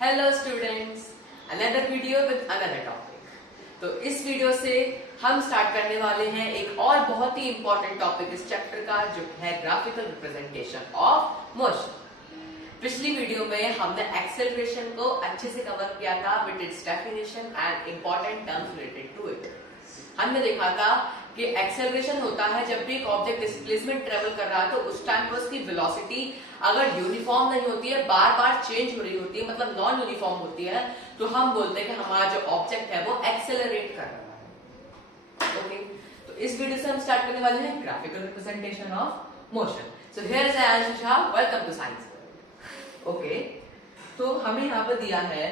Hello students, another video with another topic. तो इस video से हम स्टार्ट करने वाले हैं एक और बहुत ही इंपॉर्टेंट टॉपिक इस चैप्टर का, जो है ग्राफिकल रिप्रेजेंटेशन ऑफ मोशन। पिछली वीडियो में हमने एक्सेलरेशन को अच्छे से कवर किया था with its definition and important terms related to it. हमने देखा था कि एक्सेलरेशन होता है जब भी एक ऑब्जेक्ट डिस्प्लेसमेंट ट्रेवल कर रहा है, तो उस टाइम पर उसकी वेलोसिटी अगर यूनिफॉर्म नहीं होती है, बार बार चेंज हो रही होती है, मतलब नॉन यूनिफॉर्म होती है, तो हम बोलते हैं कि हमारा जो ऑब्जेक्ट है वो एक्सेलरेट कर रहा है। ओके, तो इस वीडियो से हम स्टार्ट करने वाले हैं graphical representation of motion. So here is Aayansh Shah, welcome to science. Okay, तो हमें यहाँ पर दिया है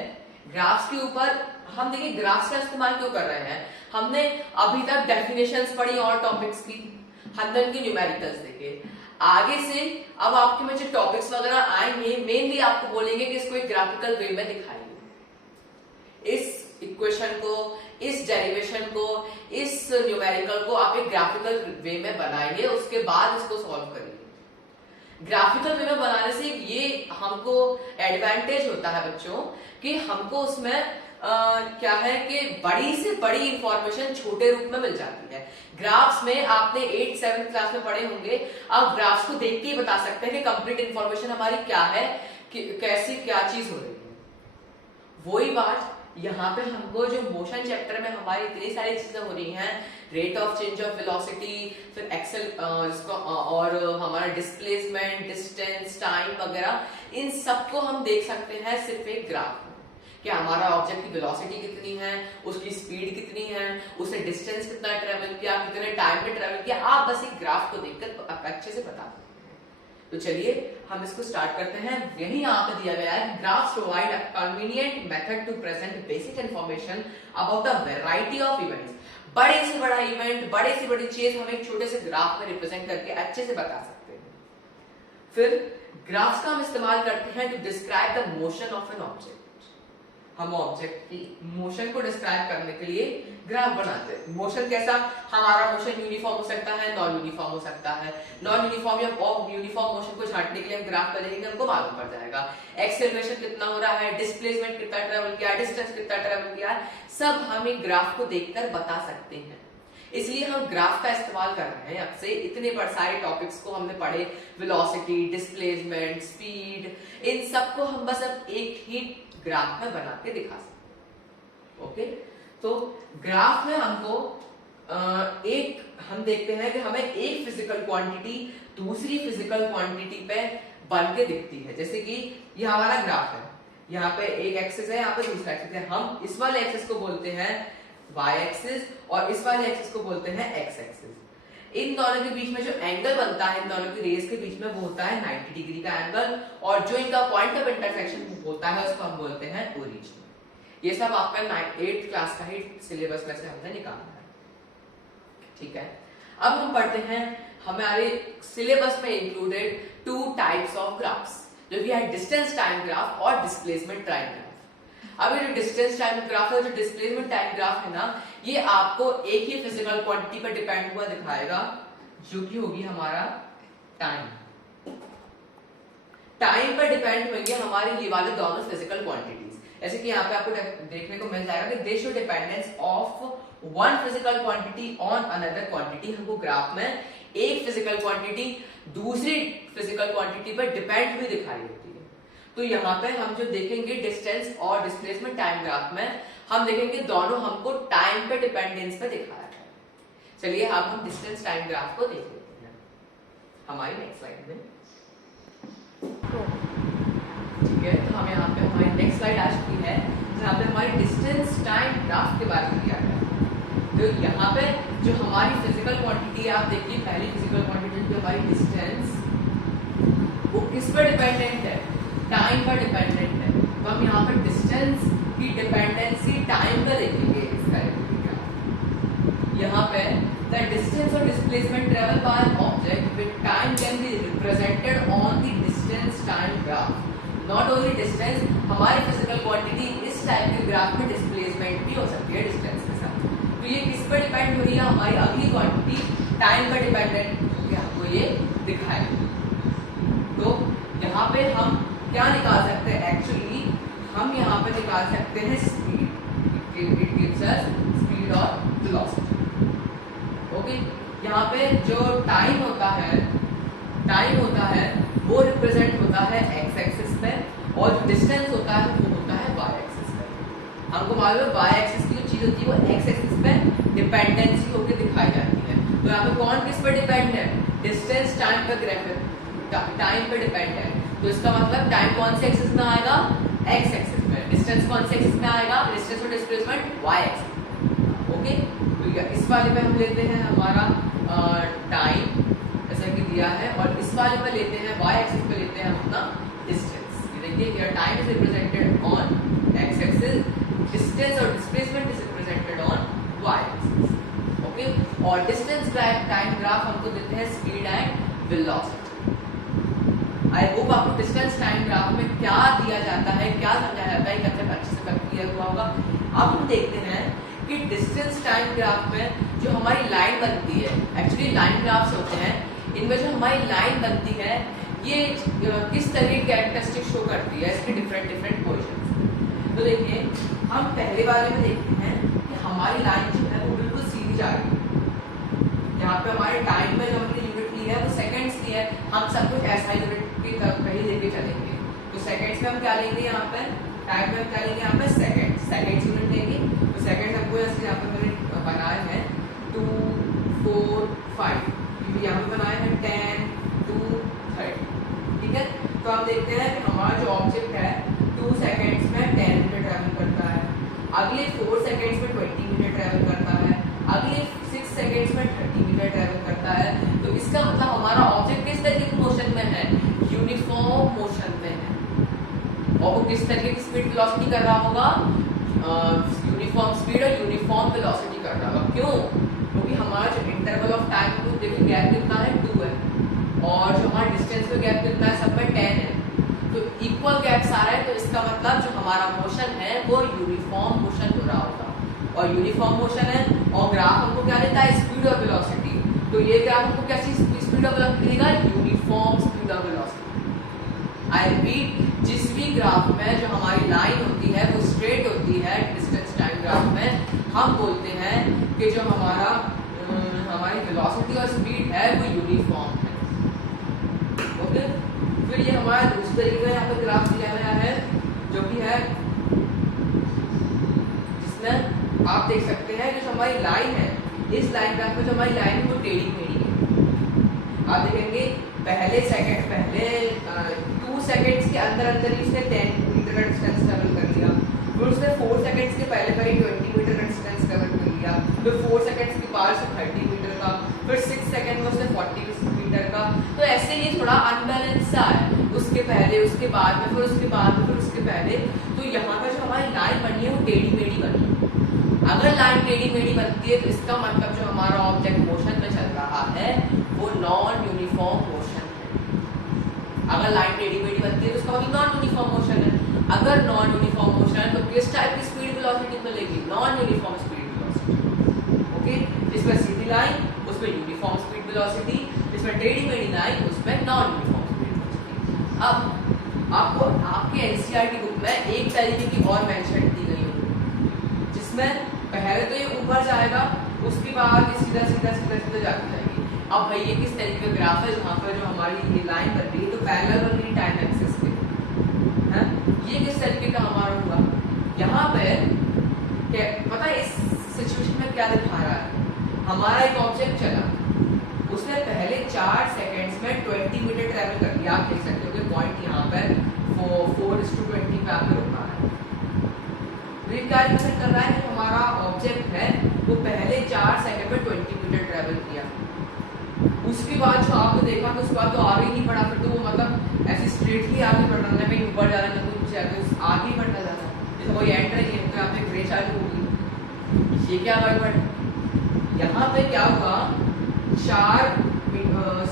ग्राफ्स के ऊपर। हम देखिए ग्राफ्स का इस्तेमाल क्यों कर रहे हैं। हमने अभी तक डेफिनेशंस पढ़ी और टॉपिक्स की, हमने उनके न्यूमेरिकल्स देखे। आगे से अब आपके में जो टॉपिक्स वगैरह आएंगे, मेनली आपको बोलेंगे कि इसको एक ग्राफिकल वे में दिखाइए। इस इक्वेशन को, इस डेरिवेशन को, इस न्यूमेरिकल को आप एक ग्राफिकल वे में बनाइए, उसके बाद इसको सॉल्व करिए। ग्राफिकल वे में बनाने से ये हमको एडवांटेज होता है बच्चों कि हमको उसमें क्या है कि बड़ी से बड़ी इंफॉर्मेशन छोटे रूप में मिल जाती है। ग्राफ्स में आपने 8th 7th क्लास में पढ़े होंगे, आप ग्राफ्स को देख के ही बता सकते हैं कि कंप्लीट इंफॉर्मेशन हमारी क्या है, कैसी क्या चीज हो रही है। वही बात यहाँ पे हमको जो मोशन चैप्टर में हमारी इतनी सारी चीजें हो रही हैं, rate of change of velocity, फिर एक्सेल और हमारा डिस्प्लेसमेंट, डिस्टेंस, टाइम वगैरह, इन सबको हम देख सकते हैं सिर्फ एक ग्राफ में कि हमारा ऑब्जेक्ट की वेलोसिटी कितनी है, उसकी स्पीड कितनी है, उसने डिस्टेंस कितना ट्रेवल किया, कितने टाइम में ट्रेवल किया। आप बस एक ग्राफ को देखकर अच्छे से बता सकते हैं। तो चलिए हम इसको स्टार्ट करते हैं। यही यहाँ पे दिया गया है, graphs provide a convenient method to present basic information about a variety of events. बड़े से बड़ा इवेंट, बड़े से बड़ी चीज हम एक छोटे से ग्राफ में रिप्रेजेंट करके अच्छे से बता सकते हैं। फिर ग्राफ्स का हम इस्तेमाल करते हैं to describe the motion of an object. हम ऑब्जेक्ट की मोशन को डिस्क्राइब करने के लिए ग्राफ बनाते हैं। मोशन कैसा, हमारा मोशन यूनिफॉर्म हो सकता है, नॉन यूनिफॉर्म हो सकता है। नॉन यूनिफॉर्म या यूनिफॉर्म मोशन को छांटने के लिए हम ग्राफ पर देखेंगे, हमको मालूम पड़ जाएगा एक्सेलरेशन कितना हो रहा है, डिस्प्लेसमेंट कितना ट्रेवल किया, डिस्टेंस कितना ट्रेवल किया, सब हम एक ग्राफ को देखकर बता सकते हैं। इसलिए हम ग्राफ का इस्तेमाल कर रहे हैं। अब से इतने बड़े सारे टॉपिक्स को हमने पढ़े, वेलोसिटी, डिस्प्लेसमेंट, स्पीड, इन सबको हम बस अब एक ही ग्राफ में बना के दिखा सकते। ओके, तो ग्राफ में हमको हम देखते हैं कि हमें एक फिजिकल क्वांटिटी दूसरी फिजिकल क्वांटिटी पे बन के दिखती है। जैसे कि ये हमारा ग्राफ है, यहाँ पे एक एक्सिस है, यहाँ पे दूसरा एक्सिस है। हम इस वाले एक्सिस को बोलते हैं y एक्सिस और इस वाले एक्सिस को बोलते हैं x एक्सिस। इन दोनों के बीच में जो एंगल बनता है, इन दोनों की रेस के बीच में, वो होता है 90 डिग्री का एंगल, और जो इनका पॉइंट ऑफ इंटरसेक्शन होता है उसको हम बोलते हैं ओरिजिन। ये सब आपका 8th क्लास का ही सिलेबस में से हमने निकाला है। ठीक है, अब हम पढ़ते हैं हमारे सिलेबस में इंक्लूडेड 2 टाइप्स ऑफ ग्राफ्स, जो कि है डिस्टेंस टाइम ग्राफ और डिस्प्लेसमेंट टाइम ग्राफ। अब ये जो डिस्टेंस टाइम ग्राफ है, जो डिस्प्लेसमेंट टाइम ग्राफ है ना, ये आपको एक ही फिजिकल क्वांटिटी पर डिपेंड हुआ दिखाएगा, जो कि होगी हमारा टाइम। टाइम पर डिपेंड होंगे हमारे ये वाले दोनों फिजिकल क्वांटिटीज। जैसे कि यहाँ पे आपको देखने को मिल जाएगा कि दे show dependence of one physical quantity on another quantity. हमको ग्राफ में एक फिजिकल क्वांटिटी दूसरी फिजिकल क्वांटिटी पर डिपेंड हुई दिखाई देती है। तो यहाँ पे हम जो देखेंगे डिस्टेंस और डिस्प्लेसमेंट टाइम ग्राफ में, हम देखेंगे दोनों हमको टाइम पे डिपेंडेंस पे दिखाया है। चलिए अब हम डिस्टेंस टाइम ग्राफ को देख लेते हैं हमारी नेक्स्ट स्लाइड में। ठीक है, तो हमें यहाँ पे हमारी नेक्स्ट स्लाइड आ चुकी है, जहाँ पे हमारी डिस्टेंस टाइम ग्राफ के बारे में दिया गया है। तो यहाँ पे जो हमारी फिजिकल क्वांटिटी है, आप देखिए पहली फिजिकल क्वांटिटी जो हमारी डिस्टेंस, वो किस पर डिपेंडेंट है, टाइम पर डिपेंडेंट है। तो हम यहाँ पर डिस्टेंस की डिपेंडेंसी टाइम पर देखेंगे इसका। यहाँ पे द डिस्टेंस और displacement travel by an object with time can be represented on the distance time graph. Not only distance, हमारी फिजिकल क्वांटिटी इस टाइप के ग्राफ में डिस्प्लेसमेंट भी हो सकती है डिस्टेंस के साथ। तो ये किस पर डिपेंड हो रही है, हमारी अगली क्वांटिटी टाइम पर डिपेंडेंट हमको ये दिखाएगी। तो यहाँ पे हम क्या निकाल सकते हैं, एक्चुअली हम यहाँ पे निकाल सकते हैं speed, it gives us speed और वेलोसिटी। ओके, यहाँ पे जो टाइम होता है वो रिप्रेजेंट होता है एक्स एक्सिस पे, और जो डिस्टेंस होता है वो होता है वाई एक्सिस पे। हमको मालूम है वाई एक्सिस की जो चीज होती है वो एक्स एक्सिस पे डिपेंडेंसी होकर दिखाई जाती है। तो यहाँ पे कौन किस पे डिपेंड है? डिस्टेंस टाइम पे टाइम पे डिपेंड है। तो इसका मतलब टाइम कौन से एक्सिस में आएगा? एक्स एक्सिस में। डिस्टेंस कौन से एक्सिस में आएगा? डिस्टेंस और डिस्प्लेसमेंट वाई एक्सिस। ओके, तो इस वाले में हम लेते हैं हमारा टाइम जैसा कि दिया है, और इस वाले में लेते हैं वाई एक्सिस पे लेते हैं अपना डिस्टेंस। ये देखिए here time is represented on X axis, distance और displacement is represented on Y axis. Okay, और डिस्टेंस टाइम ग्राफ हमको देते हैं speed and velocity. I hope आपको डिस्टेंस टाइम ग्राफ में क्या दिया जाता है, क्या समझाया जाता है, कंसेप्ट अच्छे से क्लियर हुआ होगा। अब हम देखते हैं कि डिस्टेंस टाइम ग्राफ में जो हमारी लाइन बनती है, एक्चुअली लाइन ग्राफ्स होते हैं, इनमें जो हमारी लाइन बनती है ये किस तरह की कैरेक्टरिस्टिक शो करती है, इसके डिफरेंट पोजीशंस। तो देखिए हम पहले वाले में देखते हैं कि हमारी लाइन जो है वो बिल्कुल सीधी जा रही है। यहाँ पे हमारे टाइम में जो हमने यूनिट ली है वो सेकंड्स की है, हम सब कुछ ऐसा ही यूनिट की तरफ कहीं लेके चलेंगे। तो सेकंड्स में हम क्या लेंगे? यहाँ पे टाइम में हम क्या लेंगे? यहाँ पे सेकंड्स यूनिट लेंगे। तो सेकंड हमको ऐसे यहाँ पे मैंने बनाए हैं 2, 4, 5, यहाँ पे बनाए हैं 10, 2, 30। ठीक है, तो हम देखते हैं कि हमारा जो ऑब्जेक्ट है 2 सेकंड्स में 10 मिनट ट्रैवल करता है, अगले 4 सेकंड्स में 20 मिनट ट्रैवल करता है, अगले 6 सेकंड्स में 30 मिनट ट्रैवल करता है। तो इसका मतलब हमारा ऑब्जेक्ट किस तरीके की मोशन में है? यूनिफॉर्म मोशन में है। और वो किस तरीके की स्पीड वेलोसिटी कर रहा होगा? यूनिफॉर्म स्पीड और यूनिफॉर्म वेलोसिटी कर रहा होगा। क्यों? क्योंकि हमारा जो इंटरवल ऑफ टाइम को देखिए गैप कितना है? 2 है, और जो हमारा डिस्टेंस में गैप कितना है? सब में 10 है। तो इक्वल गैप्स आ रहा है, तो इसका मतलब जो हमारा मोशन है वो यूनिफॉर्म मोशन हो रहा होगा। और यूनिफॉर्म मोशन है, और ग्राफ हमको क्या देता है? स्पीड और वेलोसिटी। तो ये ग्राफ हमको कैसी स्पीड और वेलोसिटी देगा? यूनिफॉर्म स्पीड और वेलोसिटी। आई रिपीट, जिस भी ग्राफ में जो हमारी लाइन होती है वो स्ट्रेट होती है, डिस्टेंस टाइम ग्राफ में हम बोलते हैं कि जो हमारी वेलोसिटी और स्पीड है वो यूनिफॉर्म है। ओके, फिर ये हमारा दूसरे तरीके का यहाँ पे ग्राफ दिया गया है, जो कि है जिसमें आप देख सकते हैं जो हमारी लाइन है, इस लाइन ग्राफ में जो हमारी लाइन है वो टेढ़ी मेढ़ी है। आप देखेंगे पहले 2 सेकंड्स के अंदर ही उसने 10 मीटर का डिस्टेंस ट्रैवल कर लिया, फिर उसने 4 सेकंड्स के पहले 20 मीटर का डिस्टेंस ट्रैवल कर लिया, फिर 4 सेकंड्स के बाद से 30 मीटर का, फिर 6 सेकंड में उसने 40 मीटर का। तो ऐसे ही थोड़ा अनबैलेंस सा है, उसके पहले, उसके बाद में, फिर उसके बाद में, फिर उसके पहले। तो यहाँ पर जो हमारी लाइन बनी है वो टेढ़ी मेढ़ी बनी है। अगर लाइन टेढ़ी मेढ़ी बनती है तो इसका मतलब जो हमारा ऑब्जेक्ट मोशन में चल रहा है वो नॉन यूनिफॉर्म मोशन है। अगर लाइन टेढ़ी मेढ़ी बनती है तो उसका मतलब नॉन यूनिफॉर्म मोशन है। अगर नॉन यूनिफॉर्म मोशन है तो किस टाइप की स्पीड वेलोसिटी मिलेगी? Non uniform speed velocity. Okay, जिसमें सीधी लाइन उसमें यूनिफॉर्म स्पीड वेलोसिटी, जिसमें टेढ़ी मेढ़ी लाइन उसमें नॉन यूनिफॉर्म स्पीड वेलोसिटी। अब आपको आपके एनसीईआरटी बुक में एक तरीके की और मेंशन दी गई होगी, जिसमें पहले तो ये ऊपर जाएगा, उसके बाद ये सीधा सीधा सीधा सीधा जाती जाएगी। अब भाई ये किस तरीके का ग्राफ है जहाँ पर जो हमारी ये लाइन बन रही है तो पैरेलल बन रही टाइम एक्सिस पे है, ये किस तरीके का हमारा होगा? यहाँ पे पता है इस सिचुएशन में क्या दिखा रहा है? हमारा एक ऑब्जेक्ट चला, उसने पहले 4 सेकंड्स में 20 मीटर ट्रैवल कर लिया। आप देख सकते हो कि पॉइंट यहाँ पर 4:20 पे आकर रुका है। क्या रिप्रेजेंट कर रहा है कि हमारा ऑब्जेक्ट है वो पहले 4 सेकंड में 20 मीटर ट्रैवल किया। उसके बाद जो आपने देखा तो उसके बाद तो आगे नहीं बढ़ा, फिर तो वो मतलब ऐसे स्ट्रेटली आगे बढ़ रहा है, कहीं ऊपर जा रहा है, कहीं नीचे आगे ही बढ़ता जा रहा है। जैसे कोई एंटर ही है तो यहाँ पे ग्रे चालू होगी, ये क्या गड़बड़? यहाँ पे क्या हुआ? 4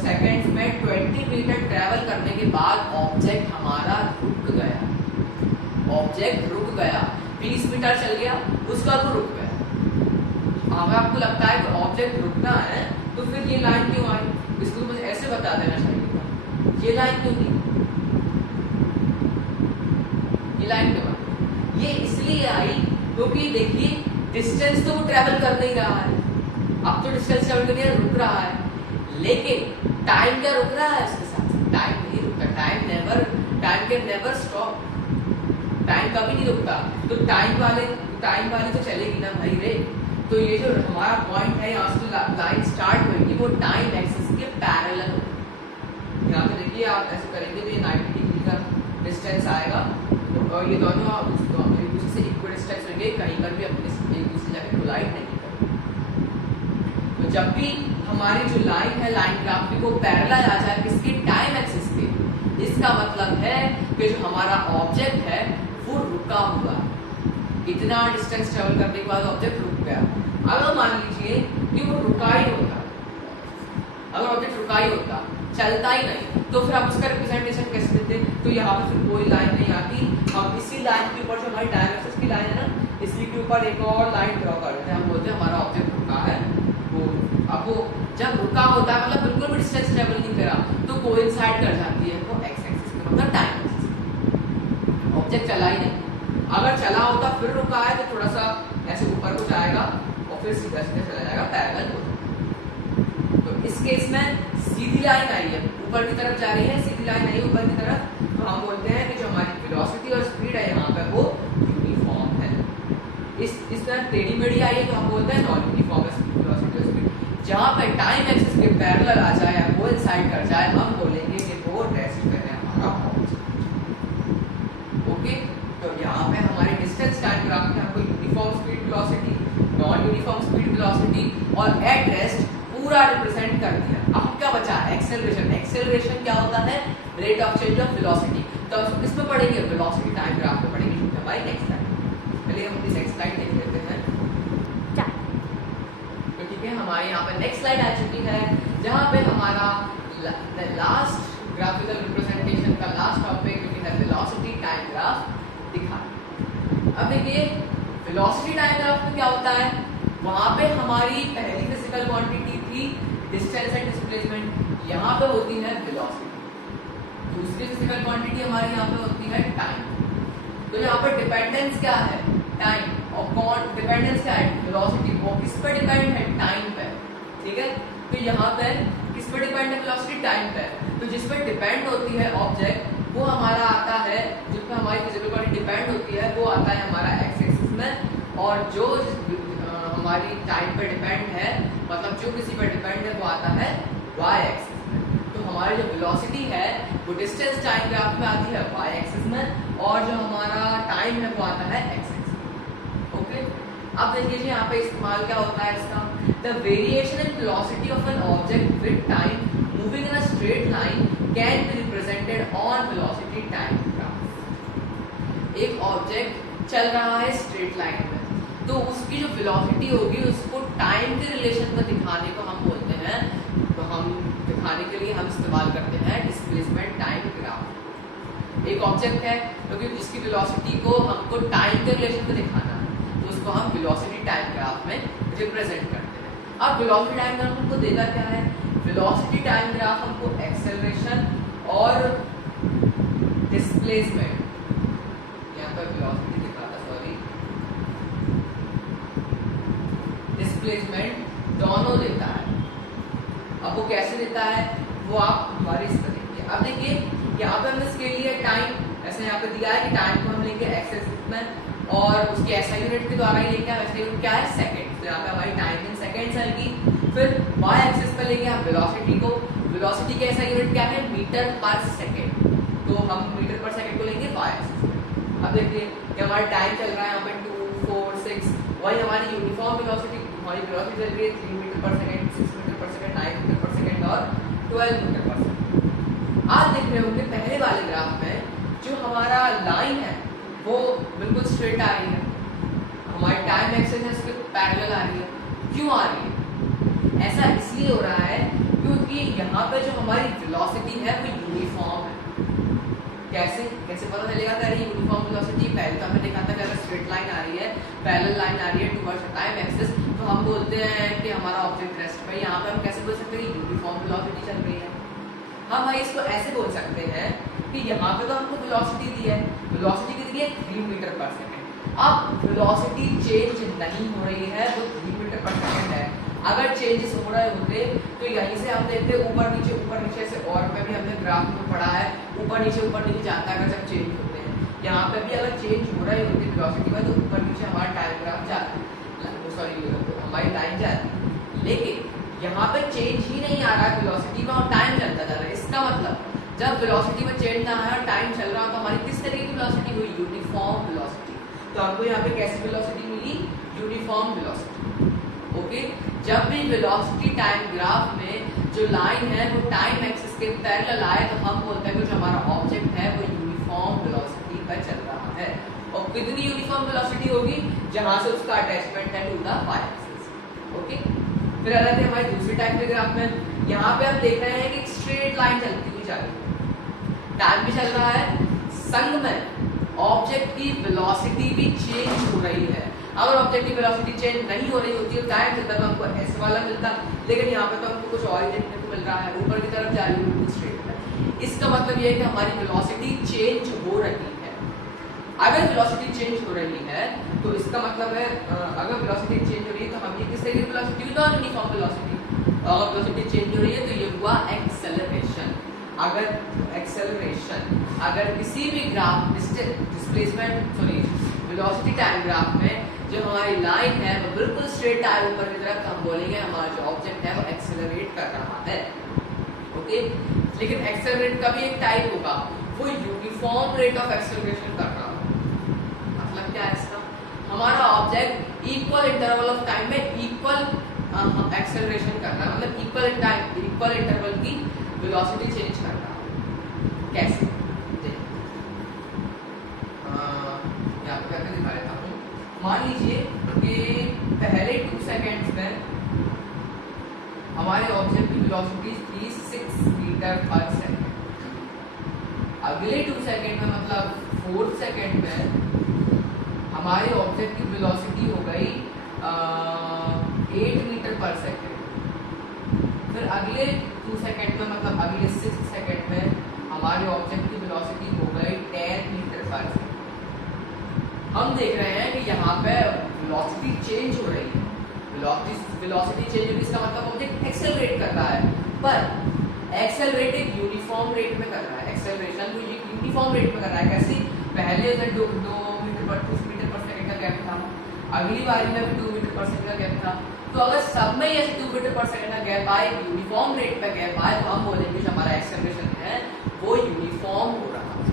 सेकंड्स में 20 मीटर ट्रैवल करने के बाद ऑब्जेक्ट हमारा रुक गया। ऑब्जेक्ट रुक गया, 20 मीटर चल गया, उसका तो रुक गया। अगर आपको लगता है कि ऑब्जेक्ट रुकना है तो फिर ये लाइन क्यों आई? इसको मुझे ऐसे बता देना चाहिए था, ये लाइन क्यों थी? ये लाइन क्यों आई? ये इसलिए आई क्योंकि देखिए डिस्टेंस तो वो ट्रेवल कर नहीं रहा है, अब तो डिस्टेंस ट्रेवल करने रुक रहा है, लेकिन टाइम क्या रुक रहा है उसके साथ? टाइम नहीं रुकता, time can never stop, time कभी नहीं रुकता। तो टाइम वाली तो चलेगी ना भाई रे। तो ये जो हमारा पॉइंट है यहाँ से लाइन स्टार्ट होगी वो टाइम एक्सिस के पैरेलल होगी। यहाँ पे देखिए आप ऐसे करेंगे तो ये 90 डिग्री का डिस्टेंस आएगा और ये दोनों एक दूसरे से इक्वल डिस्टेंस रहेंगे, कहीं पर भी अपने एक दूसरे जाके कोलाइड नहीं करेंगे। तो जब भी हमारी जो लाइन है, लाइन ग्राफ को पैरेलल आ जाए किसकी? टाइम एक्सिस के, इसका मतलब है कि जो हमारा ऑब्जेक्ट है वो रुका हुआ, इतना डिस्टेंस ट्रेवल करने के बाद ऑब्जेक्ट रुक गया। अगर मान लीजिए कि वो रुका ही होता, अगर ऑब्जेक्ट रुका ही होता, चलता ही नहीं, तो फिर हम उसका रिप्रेजेंटेशन कैसे देते? तो यहाँ पे फिर कोई लाइन नहीं आती, हम इसी लाइन के ऊपर जो हमारी टाइम एक्सिस की लाइन है ना, इसी के ऊपर एक और लाइन ड्रॉ कर देते हैं। हम बोलते हैं हमारा ऑब्जेक्ट रुका है, वो अब वो जब रुका होता है मतलब बिल्कुल भी डिस्टेंस ट्रेवल नहीं करा, तो कोइंसाइड कर जाती है वो एक्स एक्सिस के, मतलब टाइम एक्सिस। ऑब्जेक्ट चला ही नहीं, अगर चला होता फिर रुका है तो थोड़ा सा ऐसे ऊपर को जाएगा और फिर सीधा सीधा चला जाएगा पैरेलल हो। तो इस केस में सीधी लाइन आई है, ऊपर की तरफ जा रही है, सीधी लाइन आई ऊपर की तरफ, तो हम बोलते हैं कि जो हमारी वेलोसिटी और स्पीड है यहाँ पे वो यूनिफॉर्म है। इस तरह टेढ़ी मेढ़ी आई है तो हम बोलते हैं नॉन यूनिफॉर्म वेलोसिटी और स्पीड। जहाँ पे टाइम एक्सिस के पैरेलल आ जाए या कोइंसाइड कर जाए, हम बोलेंगे कि वो रेस्ट कर रहे हैं हमारा ऑब्जेक्ट। ओके, तो यहाँ पे हमारे डिस्टेंस टाइम ग्राफ में हमको uniform speed velocity, non uniform speed velocity और एट रेस्ट पूरा रिप्रेजेंट कर दिया। अब क्या बचा? एक्सेलरेशन। एक्सेलरेशन क्या होता है? Rate of change of velocity. तो हम किसमें पढ़ेंगे? वेलोसिटी टाइम ग्राफ में पढ़ेंगे हमारी नेक्स्ट स्लाइड। चलिए हम अपनी नेक्स्ट स्लाइड देख लेते हैं। तो ठीक है, हमारे यहाँ पे नेक्स्ट स्लाइड आ चुकी है जहाँ पे हमारा लास्ट ग्राफिकल रिप्रेजेंटेशन का लास्ट टॉपिक जो कि है वेलोसिटी टाइम ग्राफ दिखा। अब देखिए वेलोसिटी टाइम ग्राफ में क्या होता है, वहां पे हमारी पहली फिजिकल क्वांटिटी थी डिस्टेंस एंड डिस्प्लेसमेंट, यहाँ पे होती है वेलोसिटी। दूसरी फिजिकल क्वांटिटी हमारी यहाँ पे होती है टाइम। तो यहाँ पर डिपेंडेंस क्या है? टाइम। और कौन डिपेंडेंस क्या है? वेलोसिटी। वो किस पर डिपेंड है? टाइम पे। ठीक है, तो यहाँ पे किस पर डिपेंड है? वेलोसिटी टाइम पे। तो जिस पर डिपेंड होती है ऑब्जेक्ट वो हमारा आता है, जिस पर हमारी फिजिकल क्वांटिटी डिपेंड होती है वो आता है हमारा एक्स एक्सिस में, और जो हमारी टाइम पर डिपेंड है मतलब जो किसी पर डिपेंड है वो आता है वाई एक्सिस में। तो हमारी जो वेलोसिटी है वो डिस्टेंस टाइम ग्राफ में आती है वाई एक्सिस में, और जो हमारा टाइम है वो आता है एक्स एक्सिस में। ओके, अब देखिए यहाँ पे इस्तेमाल क्या होता है इसका? The variation in velocity of an object with time moving in a straight line can be represented on velocity time graph. एक ऑब्जेक्ट चल रहा है स्ट्रेट लाइन में, तो उसकी जो वेलोसिटी होगी उसको टाइम के रिलेशन में दिखाने को हम बोलते हैं, तो हम दिखाने के लिए हम इस्तेमाल करते हैं डिस्प्लेसमेंट टाइम ग्राफ। एक ऑब्जेक्ट है क्योंकि तो उसकी वेलोसिटी को हमको टाइम के रिलेशन में दिखाना है, तो उसको हम वेलोसिटी टाइम ग्राफ में रिप्रेजेंट करते हैं। अब वेलोसिटी टाइम ग्राफ हमको देता क्या है? वेलोसिटी टाइम ग्राफ हमको एक्सेलरेशन और डिस्प्लेसमेंट, यहाँ पर वेलोसिटी दिखाता, सॉरी, डिस्प्लेसमेंट दोनों देता है। अब वो कैसे देता है वो आप हमारे इस पर देखिए। अब देखिए यहाँ पे हमने इसके लिए टाइम ऐसे यहाँ पे दिया है कि टाइम को हम लेंगे एक्स एक्सिस में और उसकी ऐसा यूनिट के द्वारा ही लेंगे। वैसे यूनिट क्या है? सेकंड। तो यहाँ पे हमारी टाइम इन सेकंड्स आएगी। फिर वाई एक्सिस पर लेंगे हम वेलोसिटी को, वेलोसिटी का ऐसा यूनिट क्या है? मीटर पर सेकंड। तो हम मीटर पर सेकंड को लेंगे वाई एक्सिस पे। अब देखिए ये हमारा टाइम चल रहा है यहाँ पे 2, 4, 6, वही हमारी यूनिफॉर्म वेलोसिटी, हमारी वेलोसिटी चल रही है 3 मीटर पर सेकंड, 6 मीटर पर सेकंड, 9 मीटर पर सेकंड और 12 मीटर पर सेकंड। आप देख रहे होंगे पहले वाले ग्राफ में जो हमारा लाइन है वो बिल्कुल स्ट्रेट आ रही है, हमारी टाइम एक्सिस है उसके पैरेलल आ रही है। क्यों आ रही है? ऐसा इसलिए हो रहा है क्योंकि यहाँ पे जो हमारी वेलोसिटी है वो यूनिफॉर्म है। कैसे पता चलेगा कि अरे यूनिफॉर्म वेलोसिटी? पहले तो हमने देखा था कि अगर स्ट्रेट लाइन आ रही है, पैरेलल लाइन आ रही है टुवर्ड्स टाइम एक्सिस, तो हम बोलते हैं कि हमारा ऑब्जेक्ट रेस्ट पे। यहाँ पे हम कैसे बोल सकते हैं कि यूनिफॉर्म वेलोसिटी चल रही है? हम भाई इसको ऐसे बोल सकते हैं कि यहाँ पे तो हमको वेलोसिटी दी है, वेलोसिटी कितनी है? 3 मीटर पर सेकंड। अब वेलोसिटी चेंज नहीं हो रही है, वो 3 मीटर पर सेकंड है। अगर चेंजेस हो रहे होते तो यहीं से हम देखते ऊपर नीचे से, और में भी हमने ग्राफ में पढ़ा है ऊपर नीचे जाता है जब चेंज होते हैं। यहाँ पे भी अगर चेंज हो रहे होते वेलोसिटी में तो ऊपर नीचे हमारा टाइम ग्राफ जाता है, सॉरी हमारी लाइन जाती है। लेकिन यहाँ पे चेंज ही नहीं आ रहा है वेलोसिटी में और टाइम चलता जा रहा है। इसका मतलब जब वेलोसिटी में चेंज ना है और टाइम चल रहा तो हमारी किस तरीके की वेलोसिटी हुई, यूनिफॉर्म वेलोसिटी। तो हमको यहाँ पे कैसी वेलोसिटी मिली, यूनिफॉर्म वेलोसिटी। ओके, जब भी वेलोसिटी टाइम ग्राफ में जो लाइन है वो टाइम एक्सिस के पैरेलल आए तो हम बोलते हैं कि जो हमारा ऑब्जेक्ट है वो यूनिफॉर्म वेलोसिटी पर चल रहा है। और कितनी यूनिफॉर्म वेलोसिटी होगी, जहां से उसका अटैचमेंट है to the Y axis. Okay, फिर अलग है हमारी दूसरी टाइप के ग्राफ में, यहाँ पे हम देख रहे हैं कि स्ट्रेट लाइन चलती हुई जा रही है, टाइम भी चल रहा है, संग में ऑब्जेक्ट की वेलोसिटी भी चेंज हो रही है। अगर ऑब्जेक्ट की वेलोसिटी चेंज नहीं हो रही होती और टाइम चलता तो हमको ऐसे वाला मिलता, लेकिन यहाँ पे तो हमको कुछ और ही देखने को मिल रहा है, ऊपर की तरफ जा रही है स्ट्रेट में। इसका मतलब ये है कि हमारी वेलोसिटी चेंज हो रही है। अगर वेलोसिटी चेंज हो रही है तो इसका मतलब है अगर वेलोसिटी चेंज हो रही है तो हम ये किस तरीके की वेलोसिटी, नॉन यूनिफॉर्म वेलोसिटी। अगर वेलोसिटी चेंज हो रही है तो ये हुआ एक्सेलरेशन। अगर किसी भी graph displacement velocity time graph में जो हमारी लाइन है वो बिल्कुल स्ट्रेट आए ऊपर की तरफ, हम बोलेंगे हमारा जो ऑब्जेक्ट है वो एक्सेलरेट कर रहा है। ओके, लेकिन एक्सेलरेट का भी एक टाइप होगा, वो यूनिफॉर्म रेट ऑफ एक्सेलरेशन कर रहा है। मतलब क्या है इसका, हमारा object equal interval of time में इक्वल एक्सेलरेशन कर रहा है, मतलब इक्वल इंटरवल की वेलोसिटी चेंज कर रहा है। कैसे, यहाँ पे करके दिखा देता हूँ। मान लीजिए कि पहले 2 सेकेंड्स में हमारे ऑब्जेक्ट की वेलोसिटी थी 6 मीटर पर सेकेंड। अगले 2 सेकेंड में मतलब 4th सेकेंड में हमारे ऑब्जेक्ट की वेलोसिटी हो गई 8 मीटर पर सेकेंड। फिर अगले 2 सेकेंड में मतलब अगले 6th सेकेंड में हमारे ऑब्जेक्ट की वेलोसिटी हो गई 10 मीटर पर सेकेंड। हम देख रहे हैं कि यहाँ पे वेलोसिटी चेंज हो रही है। वेलोसिटी चेंज होगी इसका मतलब ऑब्जेक्ट एक्सेलरेट कर रहा है, पर एक्सेलरेट एक यूनिफॉर्म रेट में कर रहा है। एक्सेलरेशन तो ये यूनिफॉर्म रेट में कर रहा है। कैसे, पहले उधर 2 मीटर पर सेकंड का गैप था, अगली बारी में भी 2 मीटर पर सेकंड का गैप था। तो अगर सब में ये 2 मीटर पर सेकंड का गैप आए, यूनिफॉर्म रेट पे गैप आए, तो हम बोलेंगे जो हमारा एक्सेलरेशन है वो यूनिफॉर्म हो रहा है।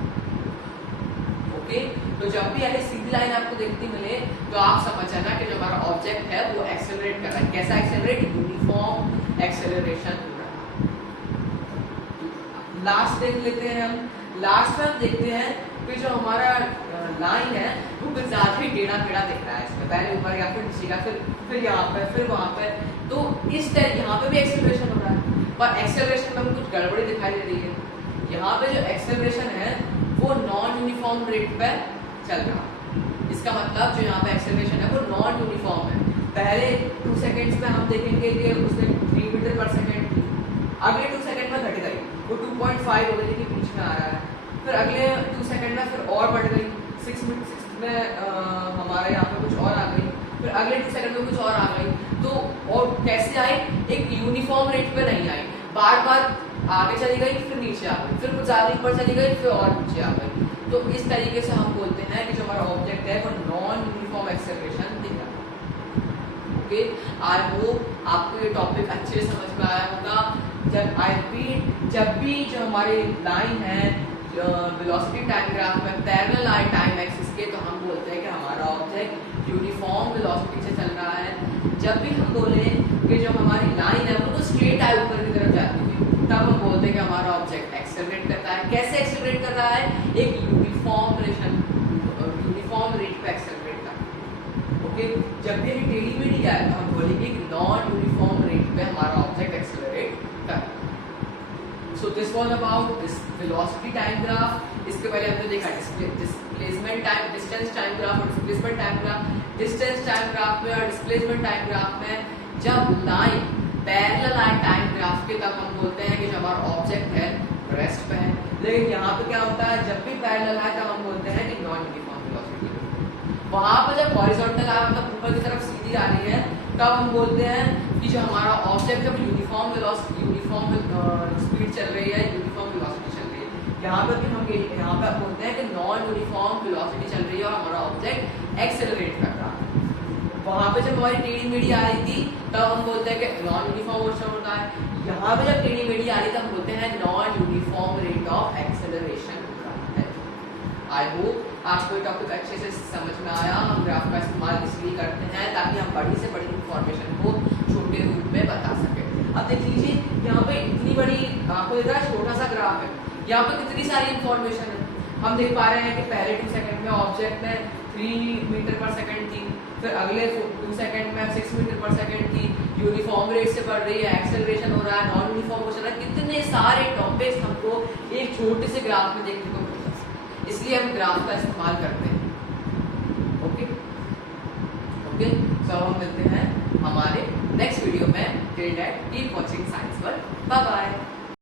ओके, तो जब भी ऐसी सीधी लाइन आपको देखती मिले तो आप समझ जाना कि जो हमारा ऑब्जेक्ट है वो एक्सेलरेट कर रहा है। कैसा एक्सेलरेट, यूनिफॉर्म एक्सेलरेशन हो रहा है। लास्ट देख लेते हैं हम। लास्ट में हम देखते हैं कि जो हमारा लाइन है वो कुछ ज्यादा ही टेढ़ा दिख रहा है। इसमें पहले ऊपर या फिर नीचे का, फिर यहाँ पे, फिर वहां पे, तो इस तरह यहाँ पे भी एक्सेलरेशन हो रहा है, पर एक्सेलरेशन में कुछ गड़बड़ी दिखाई दे रही है। यहाँ पे जो एक्सेलरेशन है वो नॉन यूनिफॉर्म रेट पे चल रहा है। इसका मतलब जो यहाँ पे एक्सेलरेशन है वो नॉन यूनिफॉर्म है। पहले 2 सेकेंड्स में हम देखेंगे कि उसने 3 मीटर पर सेकेंड थी, अगले 2 सेकेंड में घट गई, वो 2.5 हो गई, बीच में आ रहा है। फिर अगले 2 सेकेंड में फिर और बढ़ गई, 6 में हमारे यहाँ पे कुछ और आ गई, फिर अगले 2 सेकेंड में कुछ और आ गई। तो और कैसे आई, एक यूनिफॉर्म रेट पे नहीं आई, बार बार आगे चली गई, फिर नीचे आ गई, फिर कुछ आगे ऊपर चली गई, फिर और नीचे आ गई। तो इस तरीके से हम बोलते हैं कि जो हमारा ऑब्जेक्ट है वो नॉन यूनिफॉर्म एक्सेलरेशन दे रहा है। ओके, आई होप आपको ये टॉपिक अच्छे से समझ में आया होगा। जब भी जो हमारी लाइन है वेलोसिटी टाइम ग्राफ में पैरेलल आए टाइम एक्सिस के, तो हम बोलते हैं कि हमारा ऑब्जेक्ट यूनिफॉर्म वेलोसिटी से चल रहा है। जब भी हम बोले कि जो हमारी लाइन है वो तो स्ट्रेट आए ऊपर की तरफ जाती है, तब हम बोलते हैं कि हमारा ऑब्जेक्ट एक्सेलरेट करता है। कैसे एक्सेलरेट कर रहा है, एक यूनिफॉर्म रेट पे एक्सेलरेट कर रहा है। ओके, जब भी टेढ़ी मेढ़ी आए तो हम बोलेंगे कि नॉन यूनिफॉर्म रेट पे हमारा ऑब्जेक्ट एक्सेलरेट कर रहा है। So this was about this velocity time graph. इसके पहले हमने देखा displacement time, distance time graph और displacement time graph. Distance time graph में और डिस्प्लेसमेंट टाइम ग्राफ में जब लाइन पैरेलल आए टाइम ग्राफ के, तब हम बोलते हैं कि जो हमारा ऑब्जेक्ट है रेस्ट पे है। लेकिन यहाँ पे क्या होता है, जब भी पैरेलल आए तब हम बोलते हैं कि नॉन यूनिफॉर्म वेलोसिटी। वहां पर जब हॉरिजॉन्टल मतलब ऊपर की तरफ सीधी आ रही है तब हम बोलते हैं कि जो हमारा ऑब्जेक्ट जब यूनिफॉर्म स्पीड चल रही है, यूनिफॉर्म वेलोसिटी चल रही है। यहाँ पर भी हम यहाँ पर बोलते हैं कि नॉन यूनिफॉर्म वेलोसिटी चल रही है और हमारा ऑब्जेक्ट एक्सेलरेट कर रहा है। वहां पे जब हमारी टेढ़ी मेढ़ी आ रही थी तब हम बोलते हैं कि नॉन यूनिफॉर्म मोशन होता है। यहाँ पे जब टेढ़ी मेढ़ी आ रही है तब हम बोलते हैं non uniform rate of acceleration हो रहा है। आई होप आपको ये टॉपिक अच्छे से समझ में आया। हम ग्राफ का इस्तेमाल इसलिए करते हैं ताकि हम बड़ी से बड़ी इंफॉर्मेशन को छोटे रूप में बता सके। अब देख लीजिए यहाँ पे इतनी बड़ी आपको दिख रहा है छोटा सा ग्राफ है, यहाँ पे कितनी सारी इंफॉर्मेशन है। हम देख पा रहे हैं कि पहले 2 सेकंड में ऑब्जेक्ट में 3 मीटर पर सेकंड थी, फिर अगले 2 सेकंड में 6 मीटर पर सेकंड थी, यूनिफॉर्म रेट से बढ़ रही है, एक्सेलरेशन हो रहा है, नॉन यूनिफॉर्म हो रहा है। कितने सारे टॉपिक्स हमको एक छोटे से ग्राफ में देखने को मिलते हैं, इसलिए हम ग्राफ का इस्तेमाल करते हैं। ओके ओके, तो हम मिलते हैं हमारे नेक्स्ट वीडियो में। Till that keep watching science world. Bye bye.